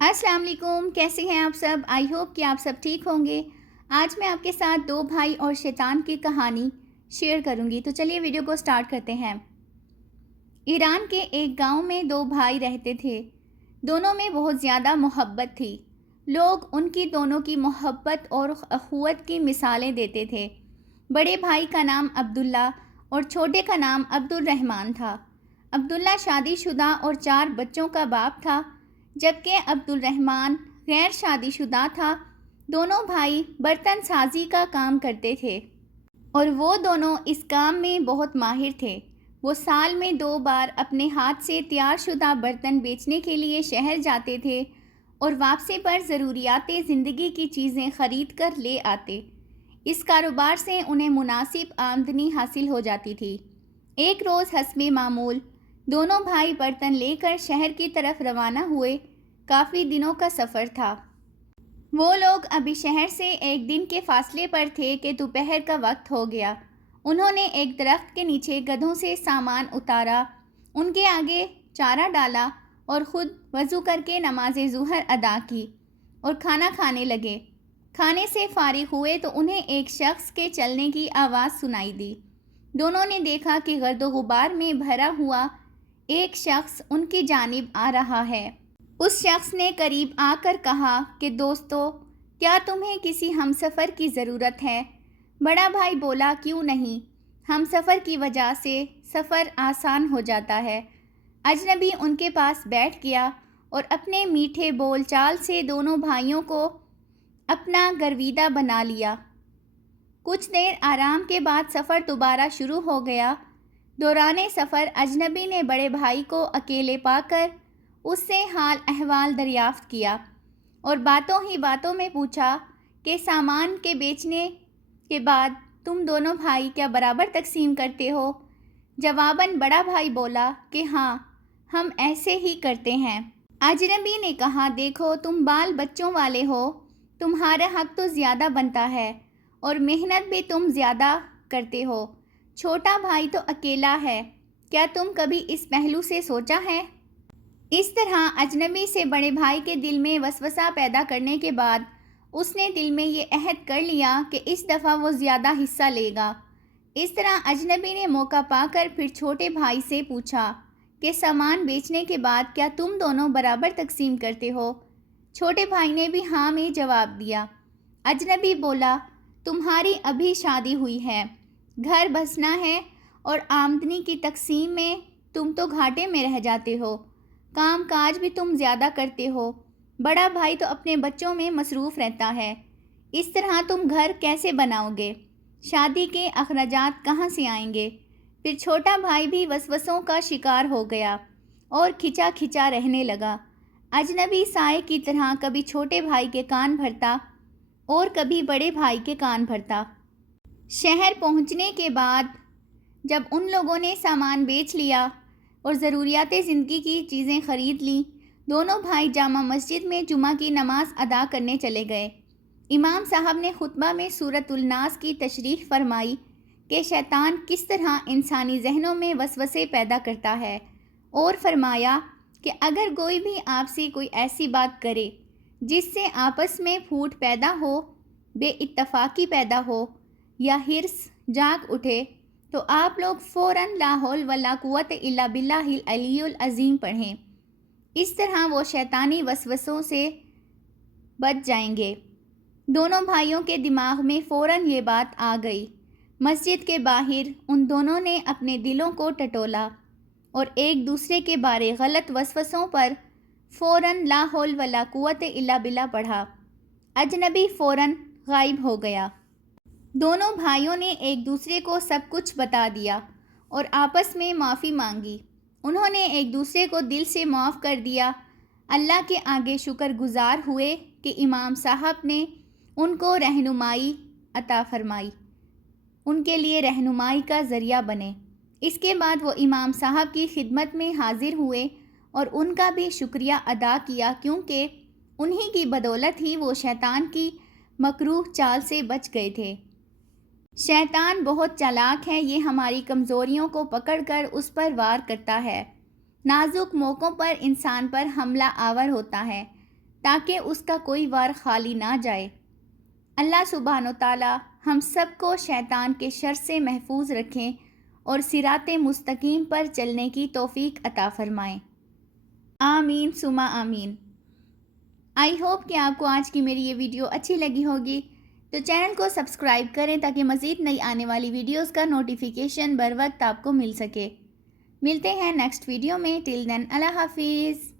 السلام علیکم، کیسے ہیں آپ سب؟ آئی ہوپ کہ آپ سب ٹھیک ہوں گے۔ آج میں آپ کے ساتھ دو بھائی اور شیطان کی کہانی شیئر کروں گی، تو چلیے ویڈیو کو سٹارٹ کرتے ہیں۔ ایران کے ایک گاؤں میں دو بھائی رہتے تھے۔ دونوں میں بہت زیادہ محبت تھی۔ لوگ ان کی دونوں کی محبت اور اخوت کی مثالیں دیتے تھے۔ بڑے بھائی کا نام عبداللہ اور چھوٹے کا نام عبد الرحمن تھا۔ عبداللہ شادی شدہ اور 4 بچوں کا باپ تھا، جبکہ عبد الرحمن غیر شادی شدہ تھا۔ دونوں بھائی برتن سازی کا کام کرتے تھے اور وہ دونوں اس کام میں بہت ماہر تھے۔ وہ سال میں 2 بار اپنے ہاتھ سے تیار شدہ برتن بیچنے کے لیے شہر جاتے تھے اور واپسی پر ضروریات زندگی کی چیزیں خرید کر لے آتے۔ اس کاروبار سے انہیں مناسب آمدنی حاصل ہو جاتی تھی۔ ایک روز حسب معمول دونوں بھائی برتن لے کر شہر کی طرف روانہ ہوئے۔ کافی دنوں کا سفر تھا۔ وہ لوگ ابھی شہر سے ایک دن کے فاصلے پر تھے کہ دوپہر کا وقت ہو گیا۔ انہوں نے ایک درخت کے نیچے گدھوں سے سامان اتارا، ان کے آگے چارہ ڈالا اور خود وضو کر کے نماز ظہر ادا کی اور کھانا کھانے لگے۔ کھانے سے فارغ ہوئے تو انہیں ایک شخص کے چلنے کی آواز سنائی دی۔ دونوں نے دیکھا کہ گرد و غبار میں بھرا ہوا ایک شخص ان کی جانب آ رہا ہے۔ اس شخص نے قریب آ کر کہا کہ دوستو، کیا تمہیں کسی ہمسفر کی ضرورت ہے؟ بڑا بھائی بولا، کیوں نہیں، ہم سفر کی وجہ سے سفر آسان ہو جاتا ہے۔ اجنبی ان کے پاس بیٹھ گیا اور اپنے میٹھے بول چال سے دونوں بھائیوں کو اپنا گرویدہ بنا لیا۔ کچھ دیر آرام کے بعد سفر دوبارہ شروع ہو گیا۔ دوران سفر اجنبی نے بڑے بھائی کو اکیلے پا کر اس سے حال احوال دریافت کیا اور باتوں ہی باتوں میں پوچھا کہ سامان کے بیچنے کے بعد تم دونوں بھائی کیا برابر تقسیم کرتے ہو؟ جواباً بڑا بھائی بولا کہ ہاں، ہم ایسے ہی کرتے ہیں۔ اجنبی نے کہا، دیکھو تم بال بچوں والے ہو، تمہارا حق تو زیادہ بنتا ہے اور محنت بھی تم زیادہ کرتے ہو۔ چھوٹا بھائی تو اکیلا ہے، کیا تم کبھی اس پہلو سے سوچا ہے؟ اس طرح اجنبی سے بڑے بھائی کے دل میں وسوسہ پیدا کرنے کے بعد اس نے دل میں یہ عہد کر لیا کہ اس دفعہ وہ زیادہ حصہ لے گا۔ اس طرح اجنبی نے موقع پا کر پھر چھوٹے بھائی سے پوچھا کہ سامان بیچنے کے بعد کیا تم دونوں برابر تقسیم کرتے ہو؟ چھوٹے بھائی نے بھی ہاں میں جواب دیا۔ اجنبی بولا، تمہاری ابھی شادی ہوئی ہے، گھر بسنا ہے اور آمدنی کی تقسیم میں تم تو گھاٹے میں رہ جاتے ہو، کام کاج بھی تم زیادہ کرتے ہو، بڑا بھائی تو اپنے بچوں میں مصروف رہتا ہے، اس طرح تم گھر کیسے بناؤ گے؟ شادی کے اخراجات کہاں سے آئیں گے؟ پھر چھوٹا بھائی بھی وسوسوں کا شکار ہو گیا اور کھچا کھچا رہنے لگا۔ اجنبی سائے کی طرح کبھی چھوٹے بھائی کے کان بھرتا اور کبھی بڑے بھائی کے کان بھرتا۔ شہر پہنچنے کے بعد جب ان لوگوں نے سامان بیچ لیا اور ضروریات زندگی کی چیزیں خرید لیں، دونوں بھائی جامع مسجد میں جمعہ کی نماز ادا کرنے چلے گئے۔ امام صاحب نے خطبہ میں سورۃ الناس کی تشریح فرمائی کہ شیطان کس طرح انسانی ذہنوں میں وسوسے پیدا کرتا ہے، اور فرمایا کہ اگر کوئی بھی آپ سے کوئی ایسی بات کرے جس سے آپس میں پھوٹ پیدا ہو، بے اتفاقی پیدا ہو یا حرص جاگ اٹھے، تو آپ لوگ فوراً لا حول ولا قوت الا باللہ العلی العظیم پڑھیں۔ اس طرح وہ شیطانی وسوسوں سے بچ جائیں گے۔ دونوں بھائیوں کے دماغ میں فوراً یہ بات آ گئی۔ مسجد کے باہر ان دونوں نے اپنے دلوں کو ٹٹولا اور ایک دوسرے کے بارے غلط وسوسوں پر فوراً لا حول ولا قوت الا باللہ پڑھا۔ اجنبی فوراً غائب ہو گیا۔ دونوں بھائیوں نے ایک دوسرے کو سب کچھ بتا دیا اور آپس میں معافی مانگی۔ انہوں نے ایک دوسرے کو دل سے معاف کر دیا۔ اللہ کے آگے شکر گزار ہوئے کہ امام صاحب نے ان کو رہنمائی عطا فرمائی، ان کے لیے رہنمائی کا ذریعہ بنے۔ اس کے بعد وہ امام صاحب کی خدمت میں حاضر ہوئے اور ان کا بھی شکریہ ادا کیا، کیونکہ انہی کی بدولت ہی وہ شیطان کی مکروہ چال سے بچ گئے تھے۔ شیطان بہت چالاک ہے، یہ ہماری کمزوریوں کو پکڑ کر اس پر وار کرتا ہے، نازک موقعوں پر انسان پر حملہ آور ہوتا ہے۔ تاکہ اس کا کوئی وار خالی نہ جائے۔ اللہ سبحانہ و تعالی ہم سب کو شیطان کے شر سے محفوظ رکھیں اور صراط مستقیم پر چلنے کی توفیق عطا فرمائیں۔ آمین ثم آمین۔ آئی ہوپ کہ آپ کو آج کی میری یہ ویڈیو اچھی لگی ہوگی، تو چینل کو سبسکرائب کریں تاکہ مزید نئی آنے والی ویڈیوز کا نوٹیفیکیشن بر وقت آپ کو مل سکے۔ ملتے ہیں نیکسٹ ویڈیو میں، ٹل دین اللہ حافظ۔